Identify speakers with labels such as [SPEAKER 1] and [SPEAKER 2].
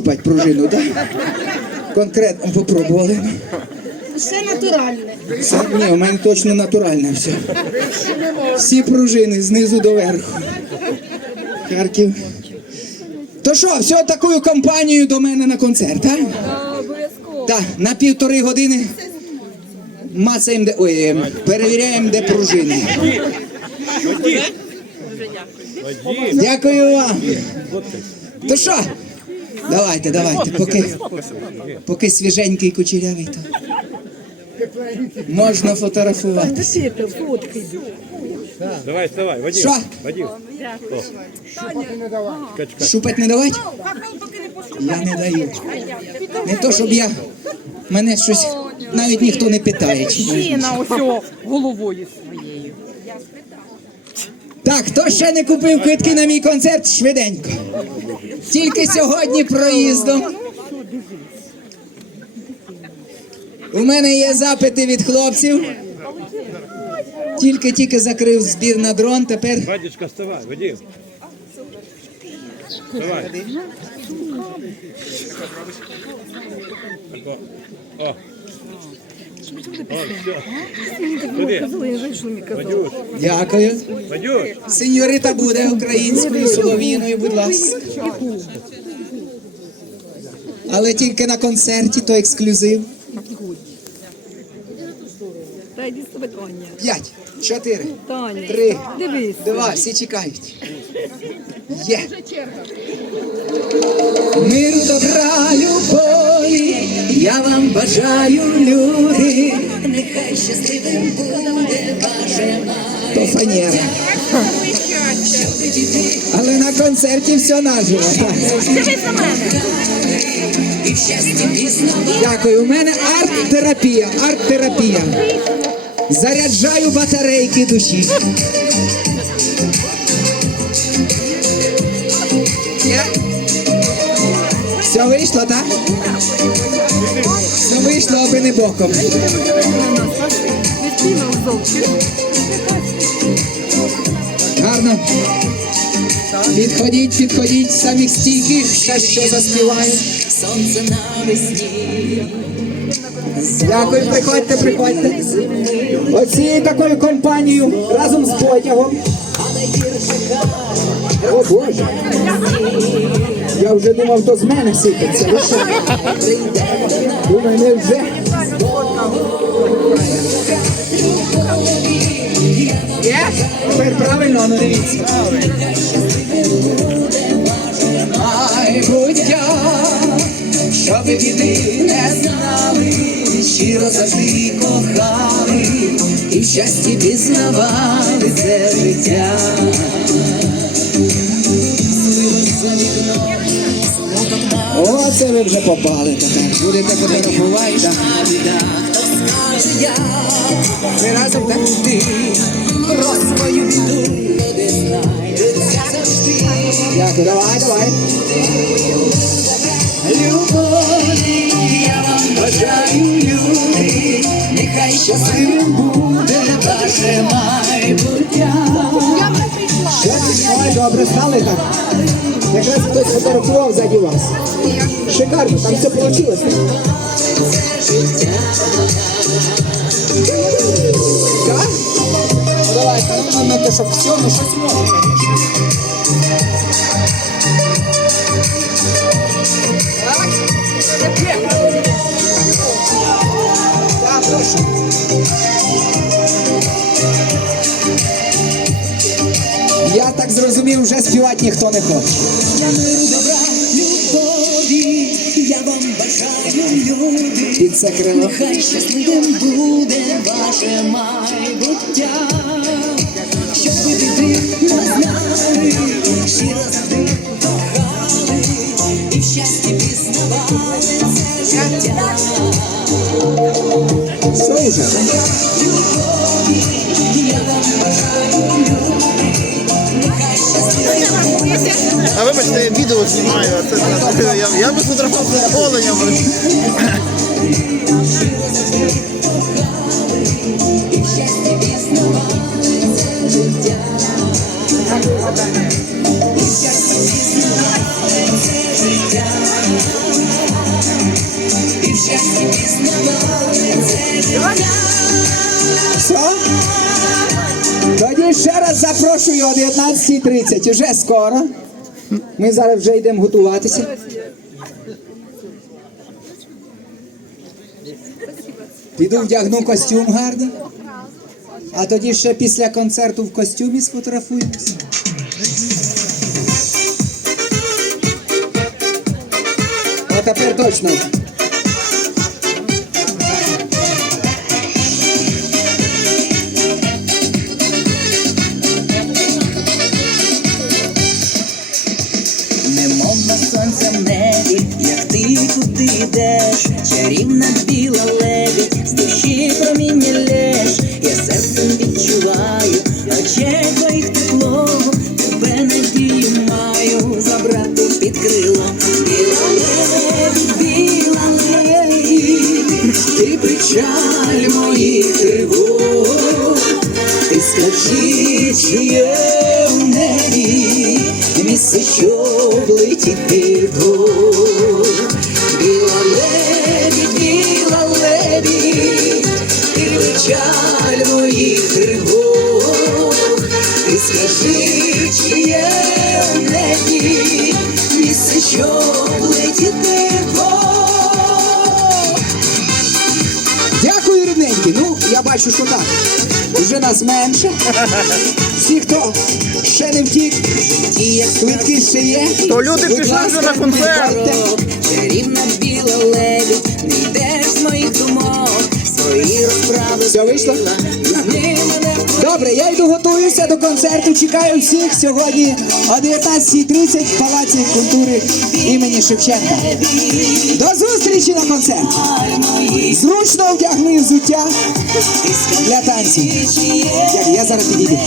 [SPEAKER 1] Бать пружину, так? Конкретно попробували.
[SPEAKER 2] Все натуральне.
[SPEAKER 1] Все? Ні, у мене точно натуральне все. Всі пружини знизу до верху. Харків. То що, все такою компанією до мене на концерт, а?
[SPEAKER 3] Обов'язково.
[SPEAKER 1] Так, на півтори години мацаємо, де. Ой, ем, перевіряємо, де пружини. Дякую вам. То що? Давайте, давайте, поки, поки свіженький кучерявий, то можна фотографуватися.
[SPEAKER 4] Давай, вставай, Вадим.
[SPEAKER 1] Що?
[SPEAKER 4] Вадим.
[SPEAKER 1] Шупать не давати? Я не даю. Не то, щоб я. Мене щось навіть ніхто не питає. Чи можна.
[SPEAKER 3] Ось головою своєю.
[SPEAKER 1] Так, хто ще не купив квитки на мій концерт швиденько. Тільки сьогодні проїздом. У мене є запити від хлопців. Тільки-тільки закрив збір на дрон, тепер
[SPEAKER 4] Вадичка, вставай. О. Вадюш,
[SPEAKER 1] дякую. Сеньорита буде українською солов'їною, будь ласка. Але тільки на концерті, то ексклюзив. П'ять, чотири, три, два, всі чекають. Є. Миру добра, любові, я вам бажаю, люди.
[SPEAKER 5] Нехай щасливим буде ваше
[SPEAKER 1] То фанера. Але на концерті все наживо. так.
[SPEAKER 5] І пізнавати.
[SPEAKER 1] Дякую. У мене арт-терапія. Арт-терапія. Заряджаю батарейки душі. Все вийшло, так? Все вийшло, аби не боком. Гарно. Підходіть, підходіть, самі стійки, ще що заспіваю.
[SPEAKER 5] Сонце навесні.
[SPEAKER 1] Дякую, приходьте, приходьте. Оцією такою компанією разом з потягом. О Боже. Я вже думав, то з мене сипеться. Ви що? Думаю, не вже. Тепер правильно, ну дивіться. Майбуття, щоб біди не знали, щиро завжди кохали, і в щасті пізнавали це життя. О, це ви вже попали тепер. Будете фотографувати. Ви разом так?
[SPEAKER 5] Ти про свою біду не знайдеться завжди.
[SPEAKER 1] Дякую, давай, давай.
[SPEAKER 5] Любові я вам бажаю, люди, нехай щасливим буде ваше майбуття.
[SPEAKER 1] Ой, добре, стали так. Якраз хтось фотографував ззаді вас. Шикарно, там все вийшло. Так? Не щоб все, ну щось може. Я так зрозумів, вже співати ніхто не хоче.
[SPEAKER 5] Бажаю, люди.
[SPEAKER 1] Під це крило.
[SPEAKER 5] Нехай щасливим буде ваше майбуття. Щоб ви біди не знали, щиро завжди кохали, і в щасті пізнавали це життя.
[SPEAKER 1] Все вже?
[SPEAKER 6] Це
[SPEAKER 5] життя.
[SPEAKER 1] Все? Тоді ще раз запрошую о 19.30. Уже скоро. Ми зараз вже йдемо готуватися. Піду вдягну костюм гарний. А тоді ще після концерту в костюмі сфотографуємося. А тепер точно.
[SPEAKER 5] Йдеш, чарівна біла лебідь, з душі проміння лєш, я серцем відчуваю, очей твоїх тепло, тебе надію маю забрати під крило. Біла лебідь, біла лебідь, ти печаль моїх тривог, ти скажи, чи є в небі місце, щоб летіти вгору.
[SPEAKER 1] Дякую. Ну, я бачу, що так. Вже нас менше. Всі, хто ще не втік, квитки ще є.
[SPEAKER 6] То люди
[SPEAKER 1] Будь
[SPEAKER 6] пішли вже на концерт.
[SPEAKER 5] Чарівна біла леді, не йдеш з моїх думок, свої розправи
[SPEAKER 1] Все вийшло?
[SPEAKER 5] з ними
[SPEAKER 1] Добре, я йду готуюся до концерту. Чекаю всіх сьогодні о 19.30 в Палаці культури імені Шевченка. До зустрічі на концерт. Зручно вдягни взуття для танців. Я, я зараз підійду.